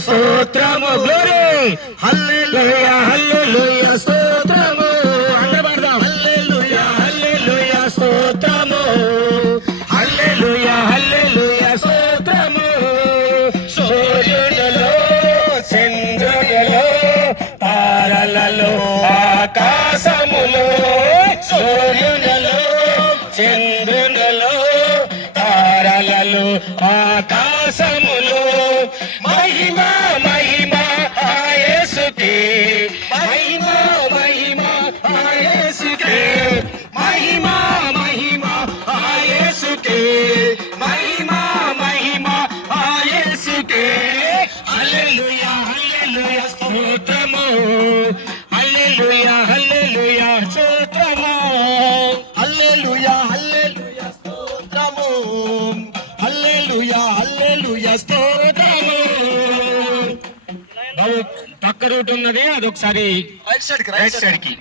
స్తోత్రము గ్లోరీ ఆకాశములో మహిమ మహిమ ఆయసుకే. మహిమ మహిమ ఆయసుకే. మహిమ మహిమ ఆయసుకే. మహిమ మహిమ ఆయసుకే. హల్లెలూయా హల్లెలూయా స్తోత్రము. హల్లెలూయా హల్లెలూయా స్తోత్రము. హల్లెలూయా స్తోత్రము బాబు పక్క రూట్ ఉన్నది అదొకసారి రైట్ సైడ్కి